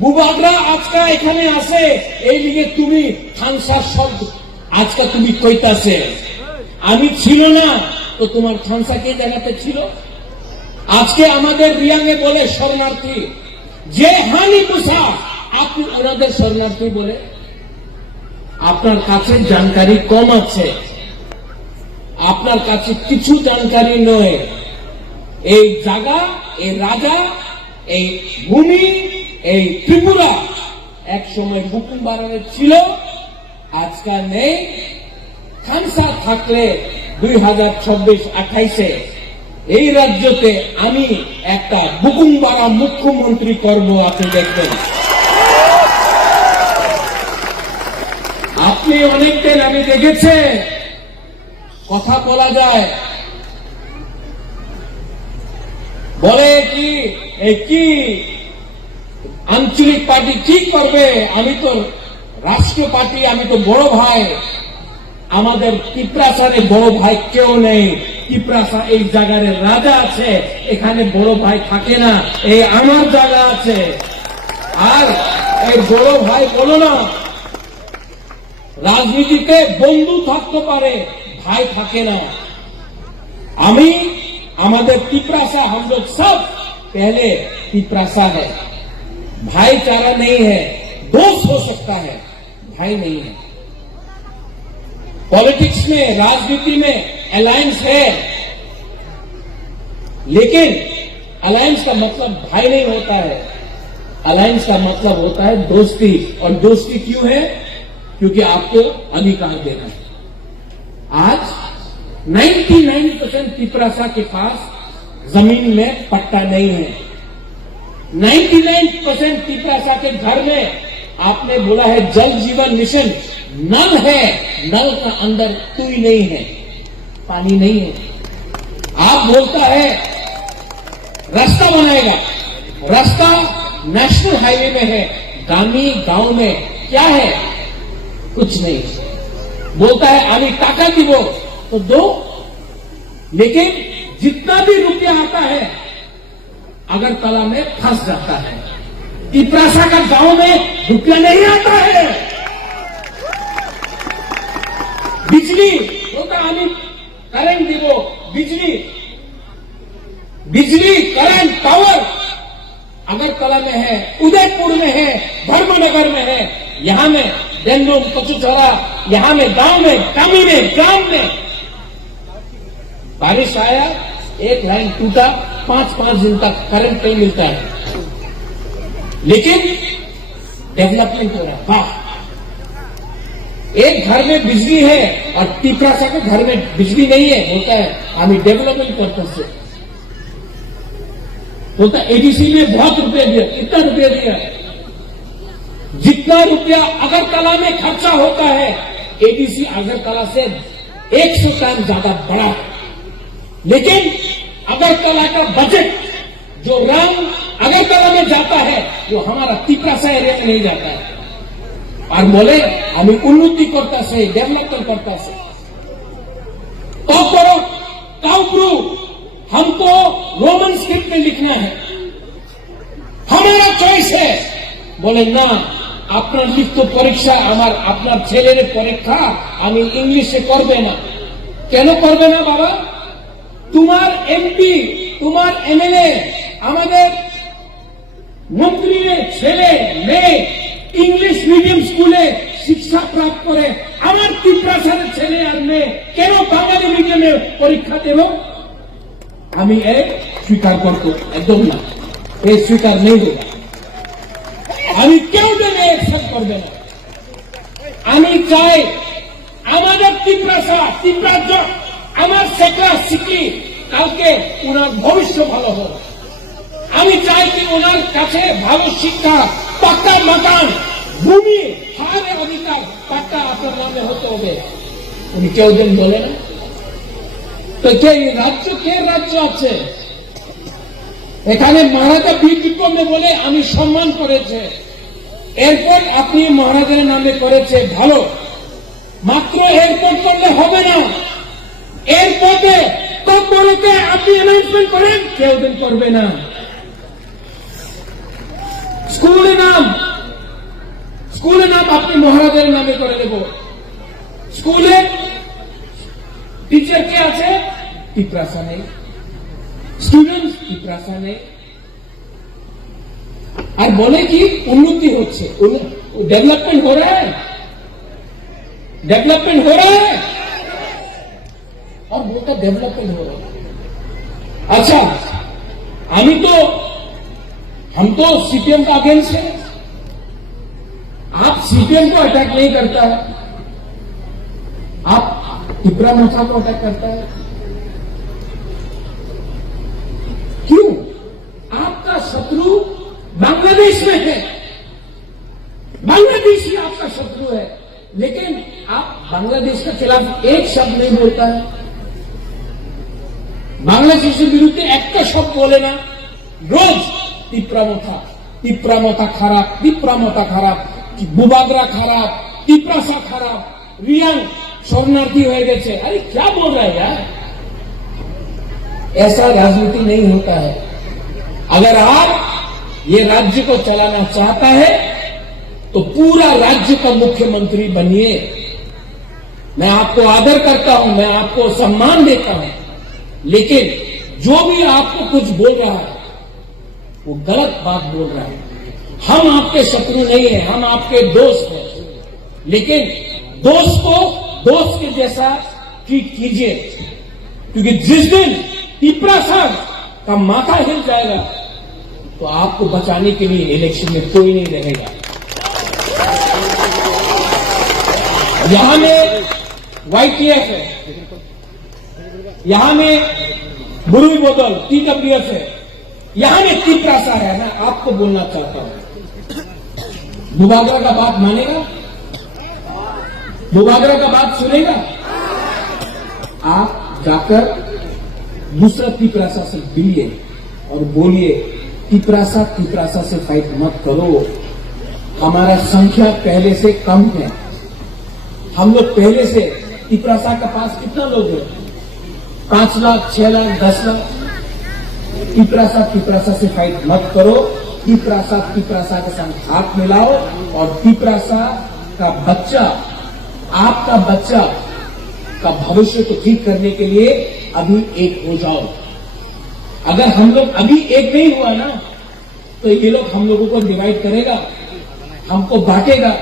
বুবাদরা আজকা এখানে আসে এই লিগে তুমি খানসার শব্দ আজকা তুমি কইতাছে আমি ছিল না তো তোমার খানসা কে জায়গাতে ছিল আজকে আমাদের রিয়াংয়ে বলে শরণার্থী যে হানি মুসা আপনি ওনাদের শরণার্থী বলে আপনার কাছে জানকারি কম আছে আপনার কাছে কিছু জানকারি নয় এই জায়গা এই রাজা এই ভূমি এই ত্রিপুরা এক সময় বুকুম বাড়ানো ছিল আজকাল নেই খানসা থাকলে 2026-28 এই রাজ্যতে আমি একটা বুকুমবাড়া মুখ্যমন্ত্রী করব আপনি দেখবেন আপনি অনেকদিন আমি দেখেছে কথা বলা যায় বলে কি কি আঞ্চলিক পার্টি কি করবে আমি তো রাষ্ট্রীয় পার্টি আমি তো বড় ভাই আমাদের টিপ্রাসারে বড় ভাই কেউ নেই টিপ্রাসা এই জায়গার রাজা আছে এখানে বড় ভাই থাকে না এই আমার জায়গা আছে আর এই বড় ভাই বলো না রাজনীতিতে বন্ধু থাকতে পারে भाई থাকে না আমি আমাদের टिप्रासा हम लोग सब पहले टिप्रासा है भाईचारा नहीं है दोस्त हो सकता है भाई नहीं है पॉलिटिक्स में राजनीति में अलायंस है लेकिन अलायंस का मतलब भाई नहीं होता है अलायंस का मतलब होता है दोस्ती और दोस्ती क्यों है क्योंकि आपको अधिकार देना आज 99% टिप्रासा के पास जमीन में पट्टा नहीं है 99% टिप्रासा के घर में आपने बोला है जल जीवन मिशन नल है नल का अंदर कोई नहीं है पानी नहीं है आप बोलता है रास्ता बनाएगा रास्ता नेशनल हाईवे में है गामी गांव में क्या है कुछ नहीं बोलता है आनी टाका दी वो तो दो लेकिन जितना भी रुपया आता है अगरतला में फंस जाता है टिप्रासा का गांव में रुपया नहीं आता है बिजली बोलता आनी करंट दी वो बिजली करंट पावर अगरतला में है उदयपुर में है धर्मनगर में है यहां में डेंडोन कचुचौरा यहां में गांव में कामी में ग्राम में बारिश आया एक लाइन टूटा 5-5 दिन तक करंट नहीं मिलता है लेकिन डेवलपमेंट हो रहा है वाह एक घर में बिजली है और टिप्रासा के घर में बिजली नहीं है होता है हमें डेवलपमेंट पर्पज से बोलता एडीसी में बहुत रुपया दिया कितना रुपया दिया जितना रुपया अगरतला में खर्चा होता है एडीसी अगरतला से 100 टाइम ज्यादा बड़ा है लेकिन अगरतला का बजट जो राम अगरतला में जाता है वो हमारा टिप्रासा एरिया में नहीं जाता है और बोले हमें उन्नति करता से डेवलपमेंट करता से तो करो काउप्रू हमको रोमन स्क्रिप्ट में लिखना है हमारा चॉइस है बोले ना আপনার লিখিত পরীক্ষা আমার আপনার ছেলের পরীক্ষা আমি ইংলিশে করবে না কেন করবে না বাবা তোমার এমপি তোমার এমএলএ আমাদের মন্ত্রীর ছেলে মেয়ে ইংলিশ মিডিয়াম স্কুলে শিক্ষা প্রাপ্ত করে আমার টিপ্রাসার ছেলে আর মেয়ে কেন বাঙালি মিডিয়ামে পরীক্ষা দেব আমি এই স্বীকার করব একদম না এই স্বীকার নেই হবে আমি কেউ দেবে একসাথ করবে না আমি চাই আমাদের টিপ্রাজ্য আমার শেখা শিখি কালকে ওনার ভবিষ্যৎ ভালো হোক আমি চাই কি ওনার কাছে ভালো শিক্ষা পাক্কা মাকান ভূমি হারের অধিকার পাক্কা আপনার নামে হতে হবে উনি কেউ দিন বলে না তো কে রাজ্য আছে এখানে মহারাজা বীর বিক্রমে বলে আমি সম্মান করেছে এরপর আপনি মহারাজের নামে করেছে ভালো মাত্র এরপর করলে হবে না এরপরে তৎপরতে আপনি অ্যানাউন্সমেন্ট করেন কেউ দিন করবে না স্কুলের নাম স্কুলে নাম আপনি মহারাজের নামে করে দেব। স্কুলে টিচার কে আছে? টিপ্রাসা নেই, স্টুডেন্ট টিপ্রাসা নেই। আর বলে কি उन्नति হচ্ছে, डेवलपमेंट हो रहा है, डेवलपमेंट हो रहा है, और बोलता डेवलपमेंट हो रहा है। अच्छा, हम तो सीपीएम का अगेंस्ट है। आप सीपीएम को अटैक नहीं करता है, आप टिप्रा मोथा को अटैक करता है। क्यों? आपका शत्रु बांग्लादेश में है, बांग्लादेश ही आपका शत्रु है, लेकिन आप बांग्लादेश के खिलाफ एक शब्द नहीं बोलता है। बांग्लादेशের বিরুদ্ধে একটা শব্দ বলে না। রোজ টিপ্রামথা খারাপ, টিপ্রামথা খারাপ, বুবাগরা খারাপ, টিপ্রাসা খারাপ, রিয়াং शरणार्थी हो गए। अरे क्या बोल रहा है यार? ऐसा राजनीति नहीं होता है। अगर आप ये राज्य को चलाना चाहता है तो पूरा राज्य का मुख्यमंत्री बनिए। मैं आपको आदर करता हूं, मैं आपको सम्मान देता हूं, लेकिन जो भी आपको कुछ बोल रहा है वो गलत बात बोल रहा है। हम आपके शत्रु नहीं है, हम आपके दोस्त हैं, लेकिन दोस्त को दोस्त के जैसा ट्रीट कीजिए, क्योंकि जिस दिन टिप्रासा का माथा हिल जाएगा तो आपको बचाने के लिए इलेक्शन में कोई नहीं रहेगा। यहां में YTF है, यहां में बुरुई बोतल TWF है, यहां में टिप्रासा है। मैं आपको बोलना चाहता हूं, बुबागरा का बात मानेगा? बुबागरा का बात सुनेगा? आप जाकर दूसरा टिप्रासा से मिलिए और बोलिए टिप्रासा से फाइट मत करो। हमारा संख्या पहले से कम है। हम लोग पहले से टिप्रासा के पास कितना लोग हैं? 5 लाख, 6 लाख, 10 लाख। टिप्रासा से फाइट मत करो। टिप्रासा के साथ हाथ मिलाओ और टिप्रासा का बच्चा, आपका बच्चा का भविष्य को ठीक करने के लिए अभी एक हो जाओ। अगर हम लोग अभी एक नहीं हुआ ना तो ये लोग हम लोगों को डिवाइड करेगा, हमको बांटेगा।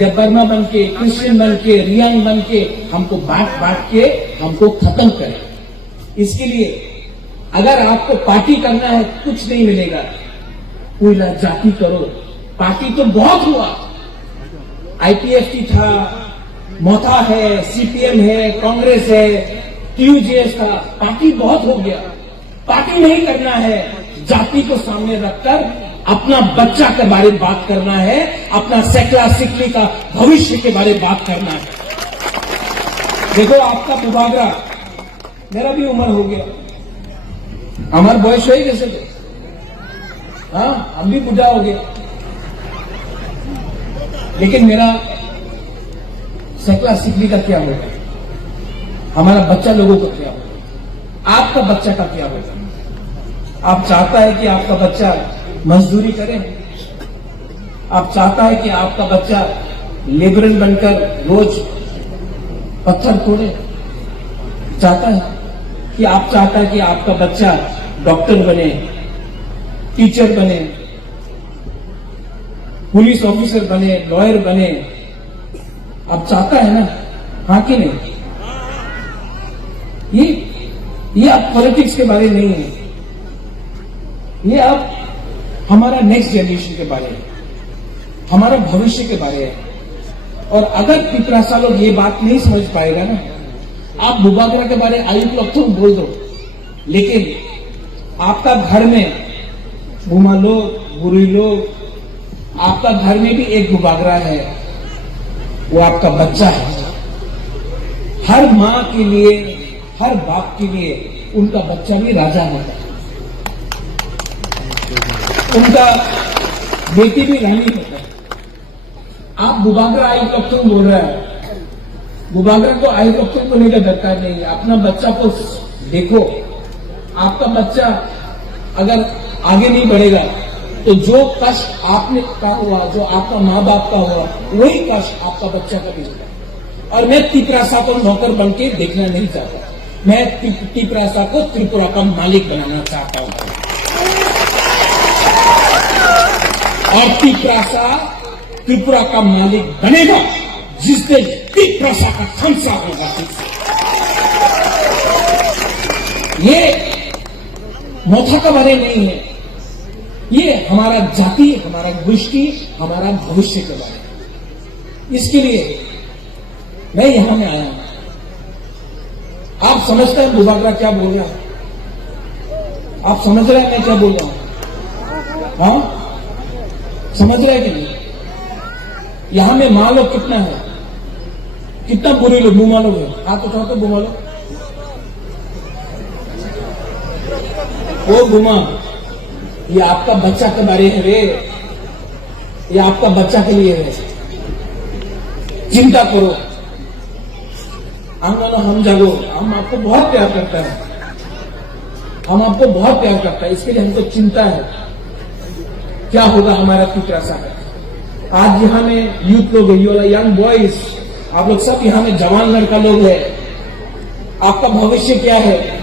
गब्बरमा बन के, क्रिश्चियन बन के, रियांग बन के हमको बांट के हमको खत्म करेगा। इसके लिए अगर आपको पार्टी करना है कुछ नहीं मिलेगा, कोई जाति करो। पार्टी तो बहुत हुआ, IPFT था, मोथा है, CPM है, कांग्रेस है, TUJS था, पार्टी बहुत हो गया। पार्टी नहीं करना है, जाति को सामने रखकर अपना बच्चा के बारे में बात करना है, अपना सेकला सिकली का भविष्य के बारे में बात करना है। देखो आपका बुबागरा, मेरा भी उम्र हो गया, हमारा बयस हो ही कैसे, हाँ हम भी बुढ़ा हो गया, लेकिन मेरा सेकला सिकली का क्या होगा? हमारा बच्चा लोगों का क्या होगा? आपका बच्चा का क्या होगा? आप चाहता है कि आपका बच्चा मजदूरी करे? आप चाहता है कि आपका बच्चा लेबरन बनकर रोज पत्थर तोड़े? चाहता है कि आप चाहता है कि आपका बच्चा डॉक्टर बने, टीचर बने, पुलिस ऑफिसर बने, लॉयर बने? आप चाहता है ना? हाँ कि नहीं? ये आप पॉलिटिक्स के बारे में नहीं है, ये आप हमारा नेक्स्ट जनरेशन के बारे में, हमारा भविष्य के बारे में। और अगर टिप्रासा लोग ये बात नहीं समझ पाएगा ना, आप बुबागरा के बारे में आयुक्त लोग तो बोल दो, लेकिन आपका घर में बुमा लोग, बुरी लोग, आपका घर में भी एक बुबागरा है, वो आपका बच्चा है। हर मां के लिए, हर बाप के लिए उनका बच्चा भी राजा होता है, उनका बेटी भी रानी होता है। आप बुबागरा आयुक्त क्यों बोल रहे हैं? बुबागरा को आयुक्त को लेकर दरकार नहीं है। अपना बच्चा को देखो, आपका बच्चा अगर आगे नहीं बढ़ेगा तो जो कष्ट आपने का हुआ, जो आपका माँ बाप का हुआ, वही कष्ट आपका बच्चा का भी होगा। और मैं तिपरासा को नौकर बन के देखना नहीं चाहता, मैं तिपरासा को त्रिपुरा का मालिक बनाना चाहता हूं। और तिपरासा त्रिपुरा का मालिक बनेगा जिस दिन तिपरासा का खमसा होगा। ये मौथा का बारे नहीं है, ये हमारा जाति, हमारा गोष्ठी, हमारा भविष्य के बारे में। इसके लिए मैं यहां में आया हूं। आप समझते हैं बुबागरा क्या बोल रहा है? आप समझ रहे हैं मैं क्या बोल रहा हूं? हाँ, समझ रहे हैं कि नहीं? यहां में मां लोग कितना है, कितना बुरे लोग बुमा लोग है? हाथ उठाओ तो बुमा लोग। वो बुमा, ये आपका बच्चा के बारे है रे, ये आपका बच्चा के लिए है। चिंता करो, हम जागो, हम आपको बहुत प्यार करता है, हम आपको बहुत प्यार करता है, इसके लिए हमको चिंता है क्या होगा हमारा तिपरासा है। आज यहाँ में यूथ लोग है, यंग बॉयज, आप लोग सब यहाँ में जवान लड़का लोग है। आपका भविष्य क्या है?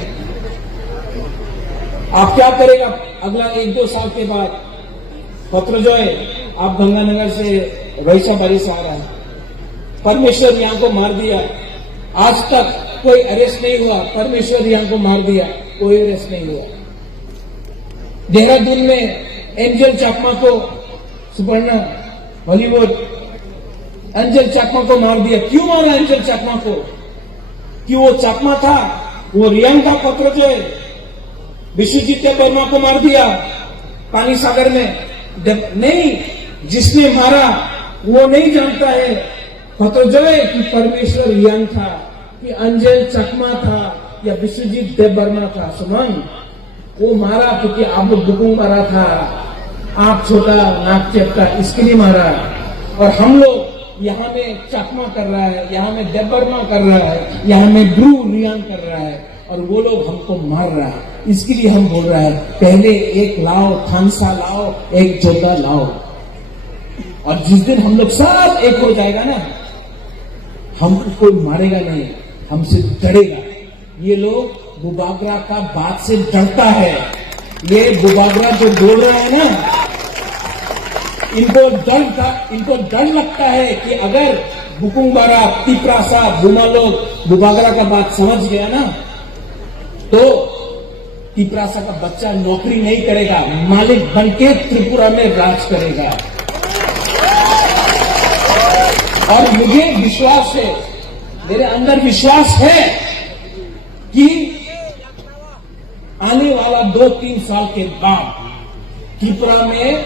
आप क्या करेगा अगला 1-2 साल के बाद? पत्र जो है, आप गंगानगर से वैसा बारिश आ रहा है, परमेश्वर यहां को मार दिया, आज तक कोई अरेस्ट नहीं हुआ, परमेश्वर यहां को मार दिया, कोई अरेस्ट नहीं हुआ। देहरादून में एंजल चाकमा को, सुपर्णा हॉलीवुड एंजल चाकमा को मार दिया। क्यों मारा एंजल चाकमा को? कि वो चाकमा था, वो रियांग का पत्र जो है, विश्वजीत वर्मा को मार दिया पानी सागर में। नहीं, जिसने मारा वो नहीं जानता है पत्र जो है कि परमेश्वर रियांग था, कि अंजल चकमा था या विश्वजीत देववर्मा था। सुमन, वो मारा क्योंकि आप लोग बुकुंग मारा था, आंख छोटा नाक चेपटा, इसके लिए मारा। और हम लोग यहाँ में चकमा कर रहा है, यहाँ में देववर्मा कर रहा है, यहाँ में ब्रू रियांग कर रहा है, और वो लोग हमको मार रहा है। इसके लिए हम बोल रहा है पहले एक लाओ, थानसा लाओ, एक जोधा लाओ। और जिस दिन हम लोग सब एक हो जाएगा ना, हमको कोई मारेगा नहीं, हमसे डरेगा। ये लोग बुबागरा का बात से डरता है। ये बुबागरा जो बोल रहा है ना, इनको डर लगता है कि अगर बुकुंबारा, तिपरासा, बुमा लोग बुबागरा का बात समझ गया ना, तो तिपरासा का बच्चा नौकरी नहीं करेगा, मालिक बनके त्रिपुरा में राज करेगा। और मुझे विश्वास है, मेरे अंदर विश्वास है कि आने वाला 2-3 साल के बाद त्रिपुरा में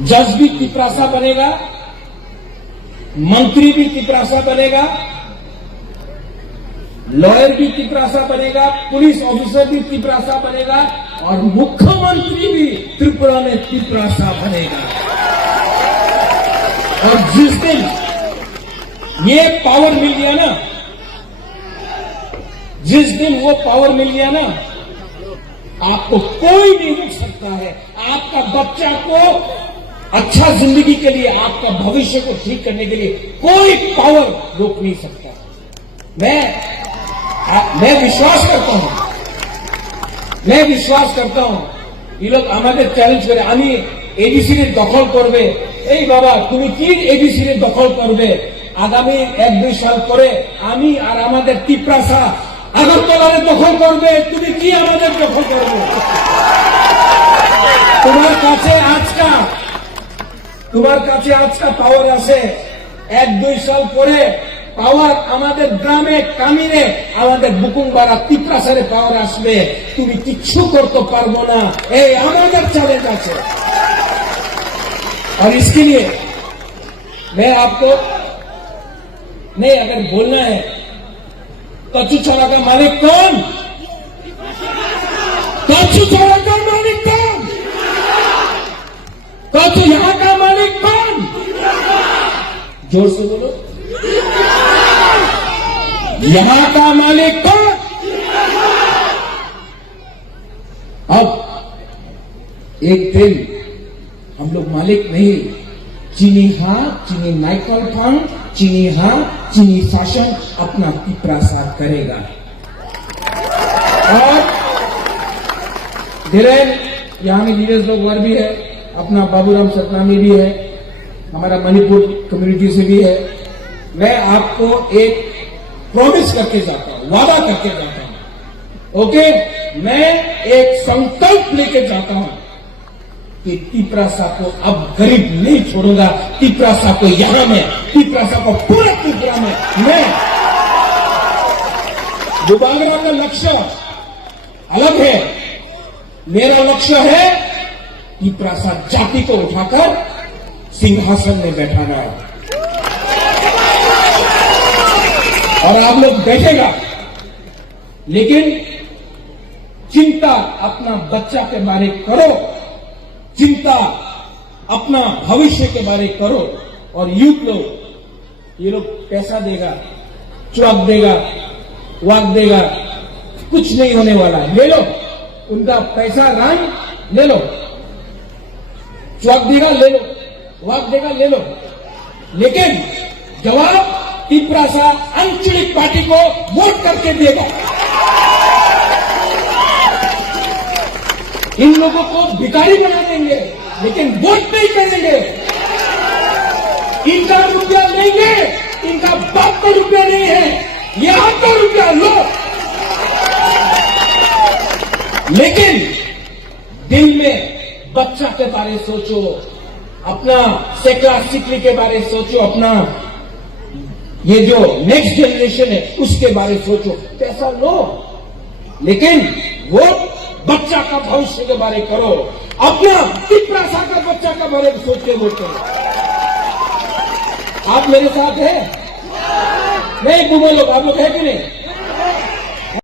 जज भी तिपरासा बनेगा, मंत्री भी तिपरासा बनेगा, लॉयर भी तिपरासा बनेगा, पुलिस ऑफिसर भी तिपरासा बनेगा, और मुख्यमंत्री भी त्रिपुरा में तिपरासा बनेगा। और जिस दिन ये पावर मिल गया ना, जिस दिन वो पावर मिल गया ना, आपको कोई नहीं रोक सकता है। आपका बच्चा को अच्छा जिंदगी के लिए, आपका भविष्य को ठीक करने के लिए कोई पावर रोक नहीं सकता। मैं विश्वास करता हूं ये लोग আমাদের চ্যালেঞ্জ করে, আমি এবিসি দখল করবে, এই বাবা তুমি কি এবিসি দখল করবে? আগামী 1-2 সাল পরে আমি আর আমাদের তিপরাসা আগরতলারে দখল করবে, তুমি কি আমাদের দখল করবে? তোমার কাছে আজকা পাওয়ার আছে, 1-2 সাল পরে পাওয়ার আমাদের গ্রামে, কামিনে, আমাদের বুকুংবাড়া, তিপরাসারে পাওয়ার আসবে, তুমি কিচ্ছু করতে পারবো না। এই আমাদের চ্যালেঞ্জ আছে। और इसके लिए मैं आपको नहीं, अगर बोलना है, कच्चू छोरा का मालिक कौन? कच्चू छोरा का मालिक कौन? कच्चू यहां का मालिक कौन? जोर से बोलो, यहां का मालिक कौन? अब एक दिन हम लोग मालिक नहीं, चीनी हाँ चीनी नाइकल फांग, चीनी हाँ चीनी शासन अपना पिपरा साफ करेगा। और धीरेन यहाँ में लीडर्स लोग और भी है, अपना बाबूराम सतनामी भी है, हमारा मणिपुर कम्युनिटी से भी है। मैं आपको एक प्रॉमिस करके जाता हूं, वादा करके जाता हूं, ओके? मैं एक संकल्प लेके जाता हूं कि तिपरासा को अब गरीब नहीं छोड़ूंगा। तिपरासा को यहां में, तिपरासा को पूरा त्रिपुरा में मैं, दुबागरा का लक्ष्य अलग है, मेरा लक्ष्य है तिपरासा जाति को उठाकर सिंहासन में बैठाना है। और आप लोग बैठेगा, लेकिन चिंता अपना बच्चा के बारे करो, चिंता अपना भविष्य के बारे करो। और यूथ लोग, ये लोग पैसा देगा, चौक देगा, वाक देगा, कुछ नहीं होने वाला है। ले लो उनका पैसा, रंग ले लो, चौक देगा ले लो, वाक देगा ले लो, लेकिन जवाब तिपरासा अंचलिक पार्टी को वोट करके देगा। इन लोगों को भिखारी बना देंगे, लेकिन वोट नहीं करेंगे। इनका रुपया लेंगे, इनका बाप का रुपया नहीं है, ये आपका रुपया लो। लेकिन दिल में बच्चा के बारे सोचो, अपना सेकला सिकली के बारे सोचो, अपना ये जो नेक्स्ट जनरेशन है उसके बारे सोचो। पैसा लो, लेकिन वो बच्चा का भविष्य के बारे करो, अपना तिपरासा का बच्चा का बारे में सोच के वोट करो। आप मेरे साथ हैं? नहीं, तुम लोग, आप लोग है कि नहीं?